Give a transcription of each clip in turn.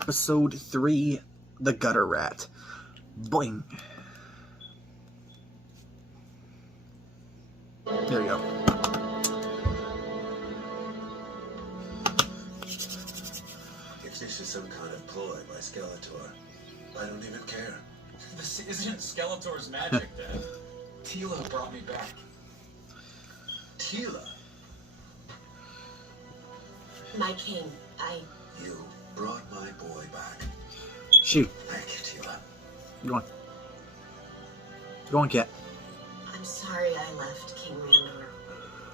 Episode 3, The Gutter Rat. Boing. There we go. If this is some kind of ploy by Skeletor, I don't even care. This isn't Skeletor's magic, Dad. Tila brought me back. Tila? My king, You brought my boy back. Shoot. Thank you, Tila. Go on. Go on, cat. I'm sorry I left King Randor.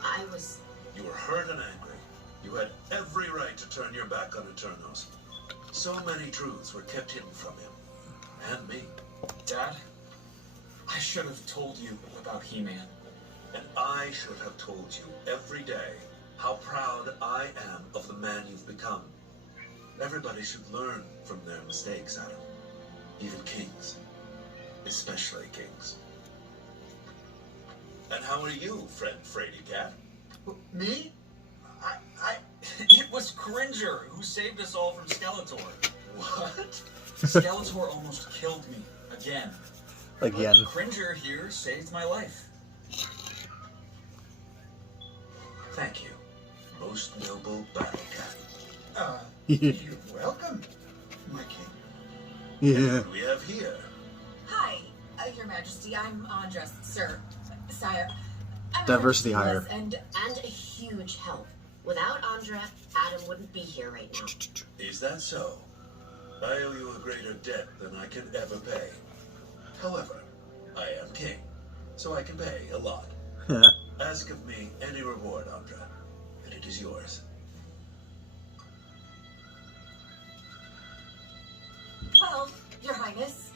I was... You were hurt and angry. You had every right to turn your back on Eternos. So many truths were kept hidden from him. And me. Dad, I should have told you about He-Man. And I should have told you every day how proud I am of the man you've become. Everybody should learn from their mistakes, Adam. Even kings. Especially kings. And how are you, friend Frady Cat? Me? It was Cringer who saved us all from Skeletor. What? Skeletor almost killed me again. Again. But Cringer here saved my life. Thank you, most noble battle cat. You're welcome, my king. Yeah. What do we have here? Hi, Your Majesty. I'm Andres, sir. Sire. I'm Diversity a hire. And a huge help. Without Andra, Adam wouldn't be here right now. Is that so? I owe you a greater debt than I can ever pay. However, I am king, so I can pay a lot. Ask of me any reward, Andra, and it is yours. Well, Your Highness,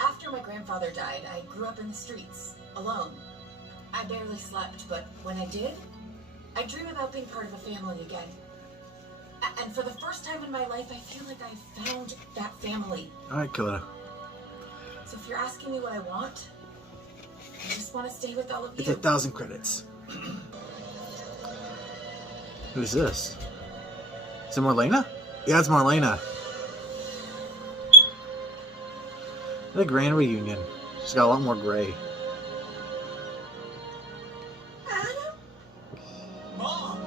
after my grandfather died, I grew up in the streets, alone. I barely slept, but when I did, I dreamed about being part of a family again. And for the first time in my life, I feel like I found that family. Alright, Coda. So if you're asking me what I want, I just want to stay with all of It's you. 1,000 credits. Who's this? Is it Marlena? Yeah, it's Marlena. The grand reunion. She's got a lot more gray. Adam? Mom!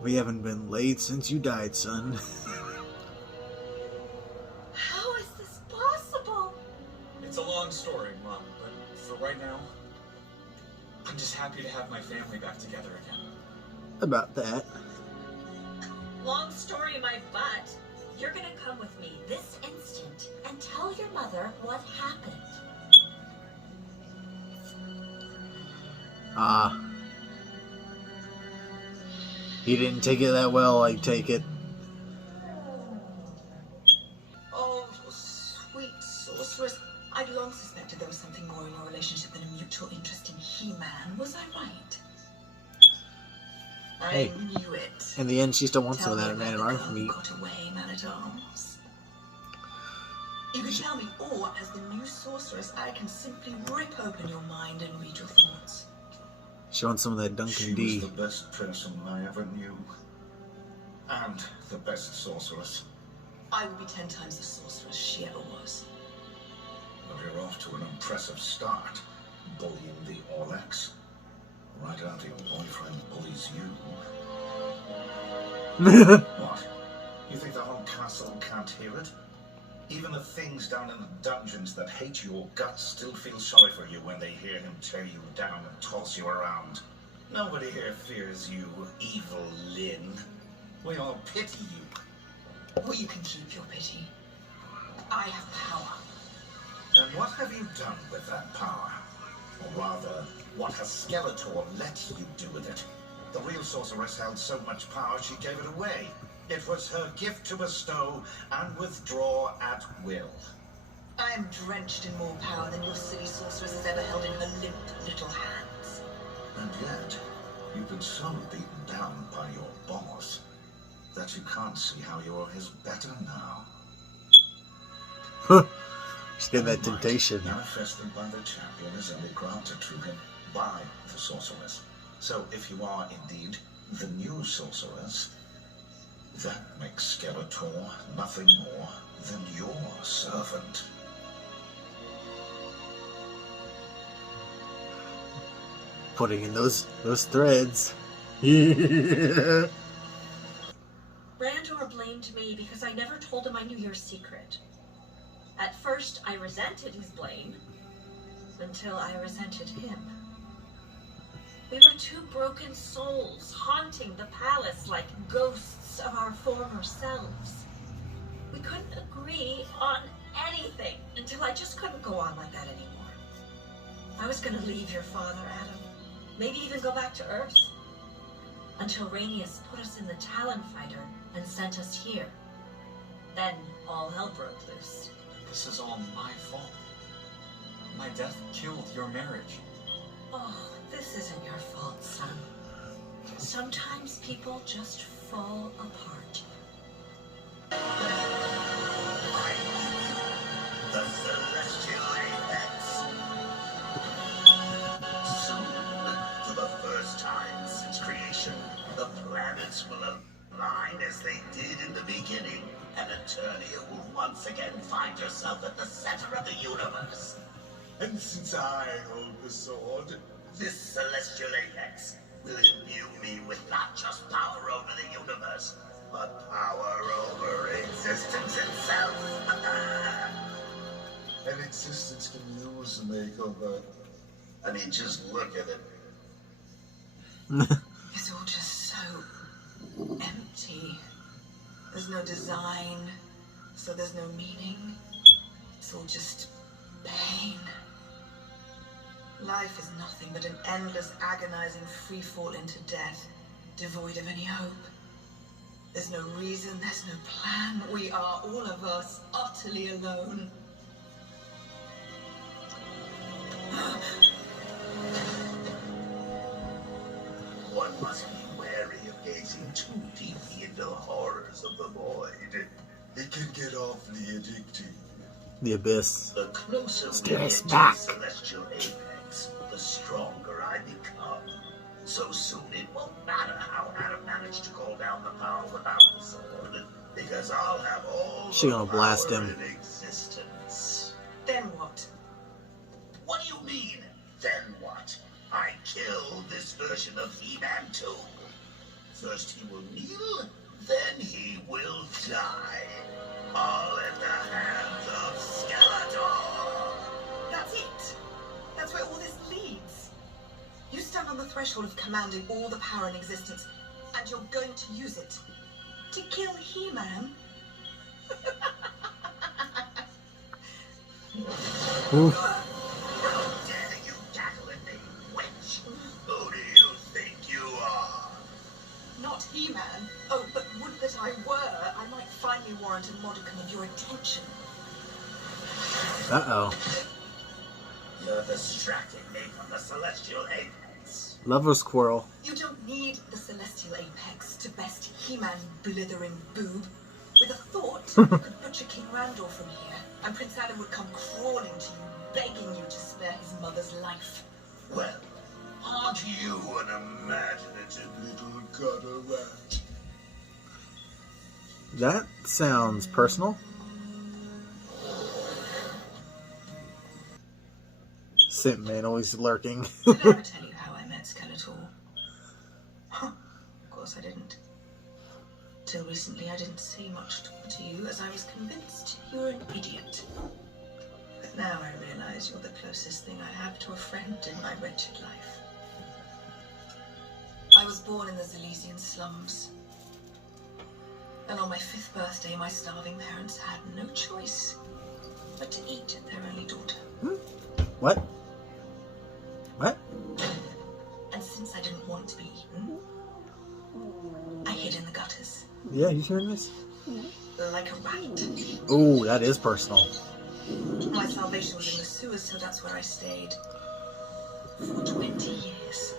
We haven't been late since you died, son. How is this possible? It's a long story, Mom, but for right now, I'm just happy to have my family back together again. About that. Long story, my butt. You're gonna come with me this instant and tell your mother what happened. He didn't take it that well, I take it. Oh, sweet sorceress. I'd long suspected there was something more in your relationship than a mutual interest in He-Man. Was I right? Hey. I knew it. In the end, she still wants some Tell of me that about man the at arm girl from who me. got away, Man-at-Arms. You can tell me, or as the new sorceress, I can simply rip open your mind and read your thoughts. She wants some of that She Duncan D. was the best person I ever knew. And the best sorceress. I would be 10 times the sorceress she ever was. But you're off to an impressive start, bullying the Orlex. Right after your boyfriend bullies you. What? You think the whole castle can't hear it? Even the things down in the dungeons that hate your guts still feel sorry for you when they hear him tear you down and toss you around. Nobody here fears you, evil Lynn. We all pity you. Well, you can keep your pity. I have power. And what have you done with that power? Or rather, what has Skeletor let you do with it? The real sorceress held so much power she gave it away. It was her gift to bestow and withdraw at will. I am drenched in more power than your silly sorceress has ever held in her limp little hands. And yet, you've been so beaten down by your boss that you can't see how you're his better now. Just get that temptation. Manifested by the champion is only granted to him. by the sorceress. So if you are indeed the new sorceress, that makes Skeletor nothing more than your servant. Putting in those threads. Yeah. Brandor blamed me because I never told him I knew your secret. At first, I resented his blame, until I resented him. We were two broken souls haunting the palace like ghosts of our former selves. We couldn't agree on anything until I just couldn't go on like that anymore. I was gonna leave your father, Adam. Maybe even go back to Earth. Until Rainius put us in the Talon Fighter and sent us here. Then all hell broke loose. This is all my fault. My death killed your marriage. Oh, this isn't your fault, son. Sometimes people just fall apart. The Celestial Apex. Soon, for the first time since creation, the planets will align as they did in the beginning. And Eternia will once again find herself at the center of the universe. And since I hold the sword, this Celestial Apex will imbue me with not just power over the universe, but power over existence itself. And existence can use a makeover. I mean, just look at it. It's all just so empty. There's no design, so there's no meaning. It's all just pain. Life is nothing but an endless, agonizing free fall into death, devoid of any hope. There's no reason, there's no plan. We are, all of us, utterly alone. One must be wary of gazing too deeply into the horrors of the void. It can get awfully addicting. The abyss. The closer we Steer get us to back. the Celestial Apex, the stronger I become. So soon it won't matter how Adam managed to call down the power without the sword, because I'll have all She the gonna blast power him. in existence. Then what? What do you mean, then what? I kill this version of He-Man too. First he will kneel, then he will die. All at the hands of Skeletor. That's it. That's where all this leads. You stand on the threshold of commanding all the power in existence, and you're going to use it to kill He-Man. Ooh. How dare you tackle at me, witch? Who do you think you are? Not He-Man. Oh, but would that I were, I might finally warrant a modicum of your attention. Uh-oh. You're distracting me from the Celestial Apex. Lover squirrel. You don't need the Celestial Apex to best He-Man's blithering boob. With a thought, you could butcher King Randor from here, and Prince Adam would come crawling to you, begging you to spare his mother's life. Well, aren't you an imaginative little gutter rat? That sounds personal. Simp man always lurking. Did I ever tell you how I met Skeletor? Of course I didn't. Till recently I didn't say much to you, as I was convinced you were an idiot. But now I realize you're the closest thing I have to a friend in my wretched life. I was born in the Zalesian slums. And on my 5th birthday, my starving parents had no choice but to eat their only daughter. What? What? And since I didn't want to be eaten, I hid in the gutters, Yeah, you hearing this? like a rat. Ooh, that is personal. My salvation was in the sewers, so that's where I stayed for 20 years.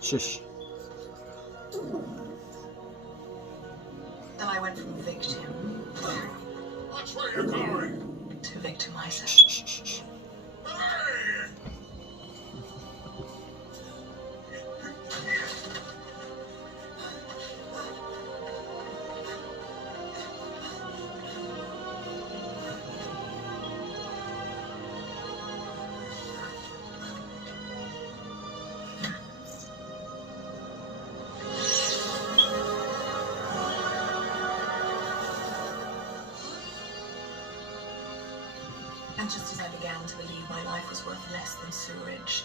Shush. Then I went from victim Watch where you're going. to victimizer. Shh, shh, shh, shh. Hey, just as I began to believe my life was worth less than sewerage.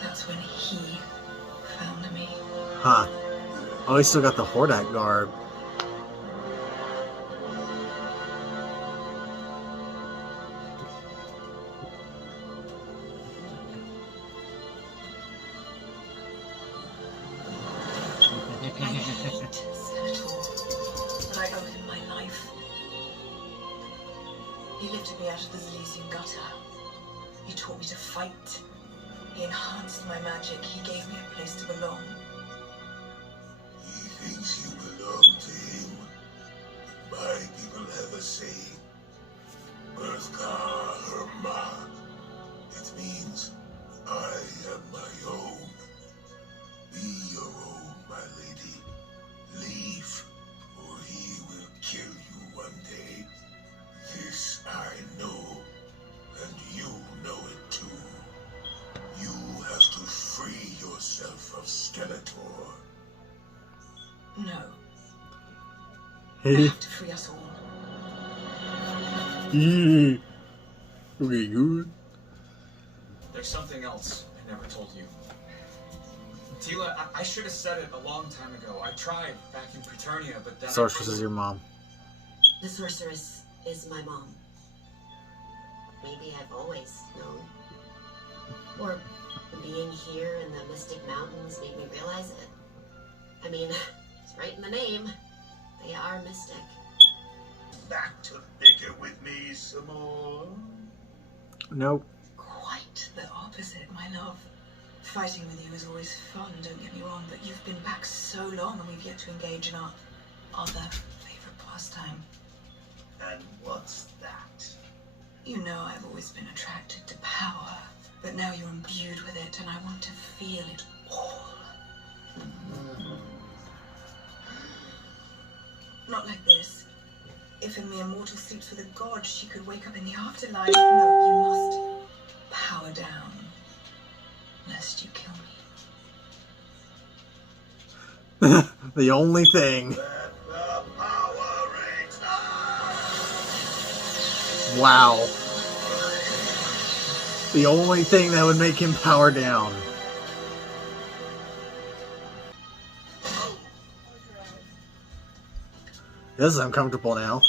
That's when he found me. Huh. Oh, he still got the Hordak garb. I hate Skeletor, but I owe him my life. He lifted me out of the Zelysian gutter. He taught me to fight. He enhanced my magic. He gave me a place to belong. He thinks you belong to him. My people have a saying. Berthka Herma. It means, I am my own. Be your own, my lady. Leave, or he will kill you one day. This I know, and you know it too. You have to free yourself of Skeletor. No, I Hey. have to free us all. Yeah. Okay, good. There's something else I never told you. Tila, I should have said it a long time ago. I tried back in Preternia, but then Sorceress is your mom. The sorceress is my mom. Maybe I've always known. Or being here in the Mystic Mountains made me realize it. I mean, it's right in the name. They are mystic. Back to bicker with me some more. Nope. Quite the opposite, my love. Fighting with you is always fun, don't get me wrong, but you've been back so long and we've yet to engage in our other favorite pastime. And what's that? You know I've always been attracted to power, but now you're imbued with it and I want to feel it all. Not like this. If a mere mortal sleeps with a god, she could wake up in the afterlife. No, you must power down, lest you kill me. The only thing. Let the power return! Wow. The only thing that would make him power down. This is uncomfortable now.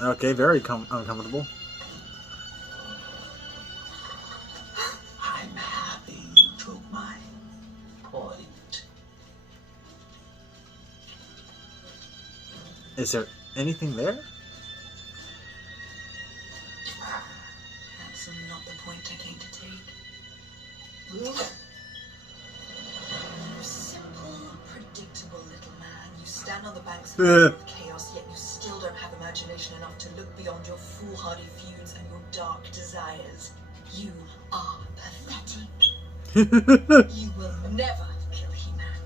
Okay, very uncomfortable. I'm happy you took my point. Is there anything there? That's not the point I came to take. You're a simple, predictable little man. You stand on the banks of the river of chaos, yet you still don't have imagination enough to look beyond your foolhardy feuds and your dark desires. You are pathetic. You will never kill He-Man.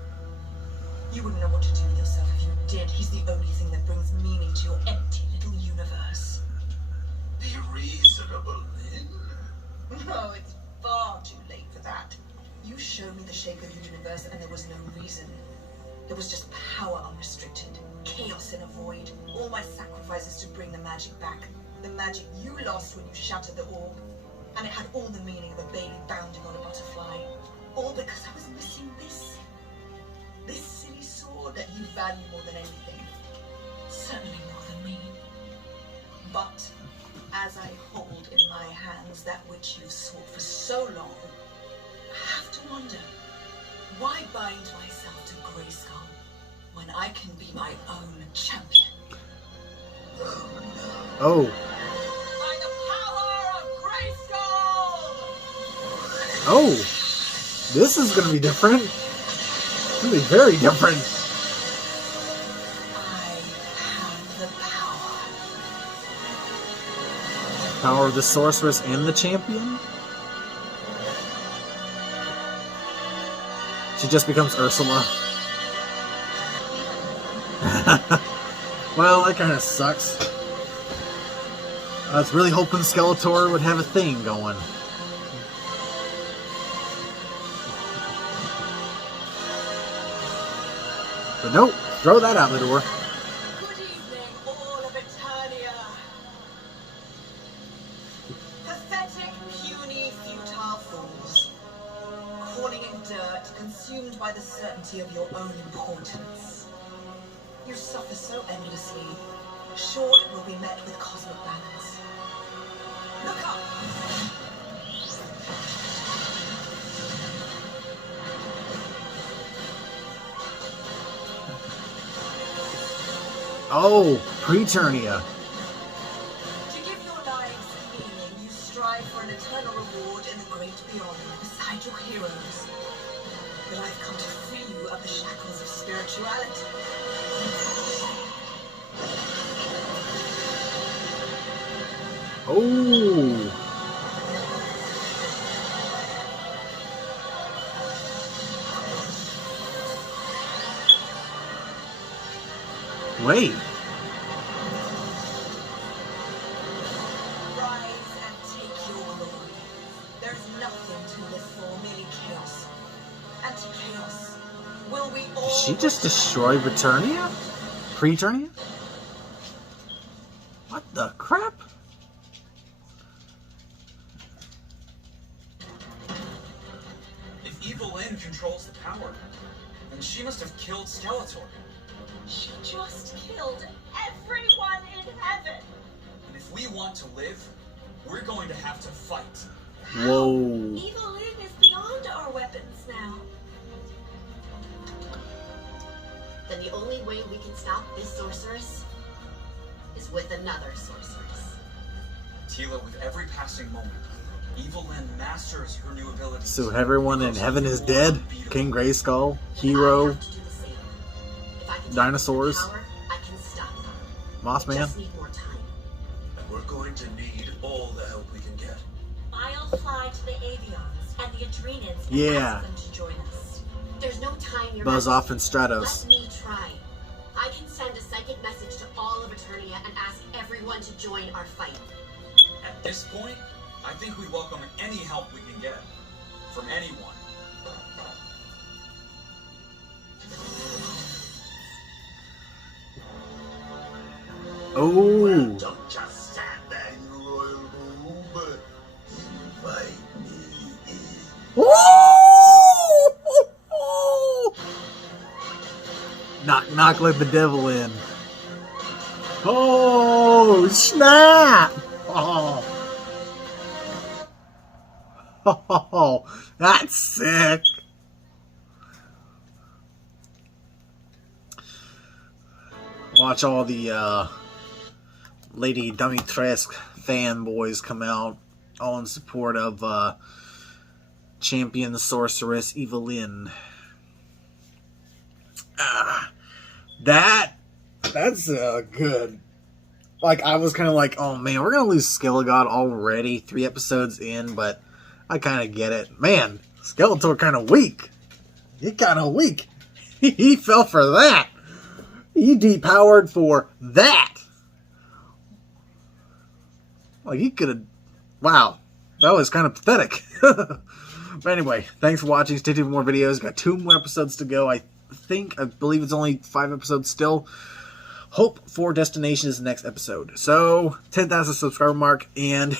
You wouldn't know what to do with yourself if you did. He's the only thing that brings meaning to your empty little universe. Be reasonable, Lynn. No, it's far too late for that. You showed me the shape of the universe and there was no reason. There was just power unrestricted, chaos in a void, all my sacrifices to bring the magic back. The magic you lost when you shattered the orb. And it had all the meaning of a baby bounding on a butterfly. All because I was missing this. This silly sword that you value more than anything. Certainly more than me. But as I hold in my hands that which you've sought for so long, I have to wonder, why bind myself to Grayskull when I can be my own champion? Oh. By the power of Grayskull! Oh. This is gonna be different. It's gonna be very different. I have the power. Power of the sorceress and the champion? She just becomes Ursula. Well, that kind of sucks. I was really hoping Skeletor would have a thing going. But nope, throw that out the door. Good evening, all of Eternia. Pathetic, puny, futile fools. Crawling in dirt, consumed by the certainty of your own importance. You suffer so endlessly. Sure, it will be met with cosmic balance. Look up! Oh, Preternia. To give your lives meaning, you strive for an eternal reward in the great beyond, beside your heroes. But I've come to free you of the shackles of spirituality. Oh. Wait. Rise and take your glory. There's nothing to live for, merely chaos. And to chaos, will we all... Did she just destroy Preternia? Preternia? What the crap? If Evil Lyn controls the power, then she must have killed Skeletor. She just killed everyone in heaven. And if we want to live, we're going to have to fight. Whoa. Evil Lyn is beyond our weapons now. Then the only way we can stop this sorceress is with another sorceress. Tila, with every passing moment, Evil Lyn masters her new abilities. So everyone in heaven is dead? King Grayskull? I Hero? have to do the same. If I can take Dinosaurs? power, I can stop them. Mothman? Just need more time. And we're going to need all the help we can get. I'll fly to the Avions and the Adrenids and Yeah. ask them to join us. There's no time, Your Buzz Majesty. off in Stratos. Let me try. I can send a psychic message to all of Eternia and ask everyone to join our fight. At this point, I think we'd welcome any help we can get. From anyone. Oh. Don't just stand there, you royal boob. Fight me. Knock, knock, let the devil in. Oh, snap! Oh. Oh, that's sick. Watch all the Lady Dimitrescu fanboys come out, all in support of champion sorceress Evil Lyn. That's good. Like, I was kind of like, oh man, we're gonna lose Skeletor already, 3 episodes in, but I kind of get it. Man, Skeletor kind of weak. He kind of weak. He fell for that. He depowered for that. Like, he could have... Wow. That was kind of pathetic. But anyway, thanks for watching. Stay tuned for more videos. Got 2 more episodes to go. I believe it's only 5 episodes still. Hope for Destination is the next episode. So, 10,000 subscriber mark, and...